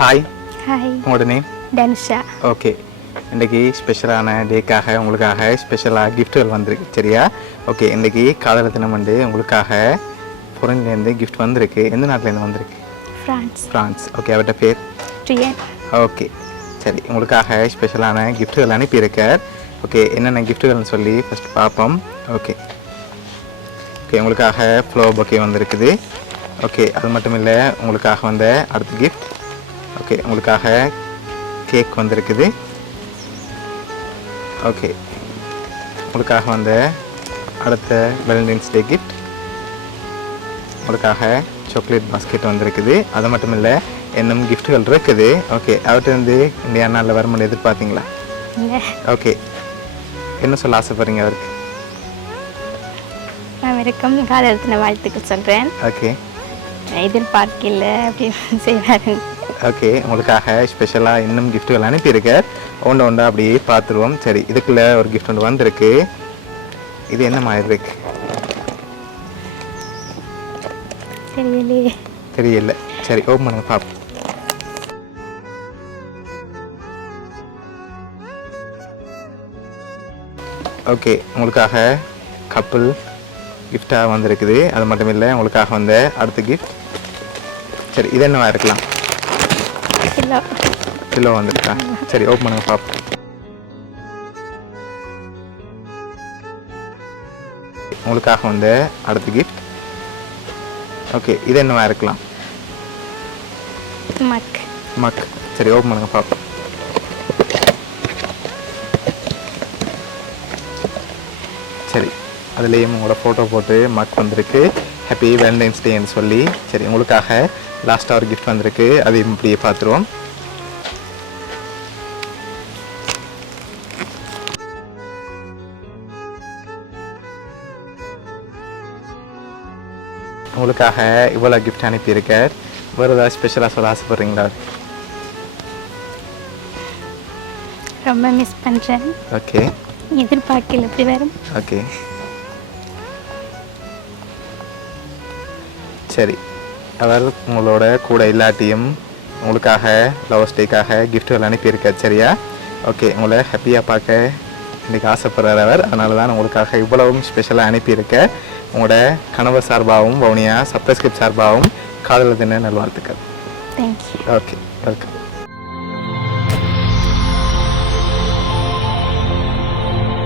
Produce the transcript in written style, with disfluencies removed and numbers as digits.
Hi, hi, உங்களோட name? டன்ஷா. Okay, இன்றைக்கி ஸ்பெஷலான டேக்காக உங்களுக்காக ஸ்பெஷலாக கிஃப்ட்டுகள் வந்திருக்கு சரியா? ஓகே, இன்றைக்கி காதலர் தினம் வந்து உங்களுக்காக ஃபாரின்லேருந்து கிஃப்ட் வந்திருக்கு. எந்த நாட்டிலேருந்து வந்திருக்கு? ஃப்ரான்ஸ். ஓகே, அவர்கிட்ட பேர்? ட்ரியன். ஓகே, சரி, உங்களுக்காக ஸ்பெஷலான கிஃப்ட்டுகள் அனுப்பியிருக்கார். ஓகே, என்னென்ன கிஃப்ட்டுகள்னு சொல்லி ஃபஸ்ட் பார்ப்போம். ஓகே ஓகே உங்களுக்காக ஃப்ளவர் பொக்கே வந்திருக்குது. ஓகே, அது மட்டும் இல்லை, உங்களுக்காக வந்த அடுத்த கிஃப்ட். ஓகே, உங்களுக்காக கேக் வந்திருக்குது. ஓகே, உங்களுக்காக வந்த அடுத்த வேலண்டைன்ஸ் டே கிஃப்ட். உங்களுக்காக சாக்லேட் பாஸ்கெட் வந்திருக்குது. அது மட்டும் இல்லை, இன்னும் கிஃப்ட்டுகள் இருக்குது. ஓகே, அவர்கிட்ட இந்தியா நாளில் வருமானம் எதிர்பார்த்தீங்களா? ஓகே, என்ன சொல்ல ஆசைப்படுறீங்க அவருக்கு? வணக்கம், காதலர் தின வாழ்த்துக்கள் சொல்கிறேன். ஓகே, எதிர்பார்க்கல அப்படின்னு செய்வாரு. ஓகே, உங்களுக்காக ஸ்பெஷலாக இன்னும் கிஃப்ட்டுகள் அனுப்பியிருக்கார். ஒன்றா அப்படியே பார்த்துருவோம். சரி, இதுக்குள்ளே ஒரு கிஃப்ட் ஒன்று வந்திருக்கு. இது என்ன மாதிரி இருக்கு? தெரியல. சரி, ஓப்பன் பண்ணுங்க பார்ப்போம். ஓகே, உங்களுக்காக கப்புள் கிஃப்டாக வந்திருக்குது. அது மட்டும் இல்லை, உங்களுக்காக வந்த அடுத்த கிஃப்ட். சரி, இது என்னவா இருக்கலாம்? கிலோ வந்திருக்கா? சரி, ஓப்பன் பண்ணுங்க பார்ப்போம். உங்களுக்காக வந்த அடுத்த கிஃப்ட். ஓகே, இது என்னவா இருக்கலாம்? மக். சரி, ஓப்பன் பண்ணுங்க பார்ப்போம். சரி, அதுலேயும் உங்களோட ஃபோட்டோ போட்டு மக் வந்திருக்கு. ஹாப்பி வேலண்டைன்ஸ் டேன்னு சொல்லி. சரி, உங்களுக்காக லாஸ்ட்டாக ஒரு கிஃப்ட் வந்திருக்கு. அதையும் இப்படியே பார்த்துருவோம். உங்களுக்காக இவ்வளோ கிஃப்ட் அனுப்பியிருக்கார். வேறு ஏதாவது ஸ்பெஷலாக சொல்ல ஆசைப்படுறீங்களா? ரொம்ப மிஸ் பண்ணுறேன். ஓகே, எதிர்பார்க்கல எப்படி வரும். ஓகே, சரி, அவர் உங்களோட கூட இல்லாட்டியும் உங்களுக்காக லவர்ஸ் டேக்காக கிஃப்ட்டுகள் அனுப்பியிருக்கார் சரியா? ஓகே, உங்களை ஹாப்பியாக பார்க்க இன்றைக்கி ஆசைப்படுறார் அவர். அதனால தான் உங்களுக்காக இவ்வளவும் ஸ்பெஷலாக அனுப்பியிருக்க. உங்களோட கணவர் சார்பாகவும் வவுனியா சப்ஸ்கிரைப் சார்பாகவும் காதலர் தின நல்வாழ்த்துக்கள். தேங்க்யூ. Okay, welcome.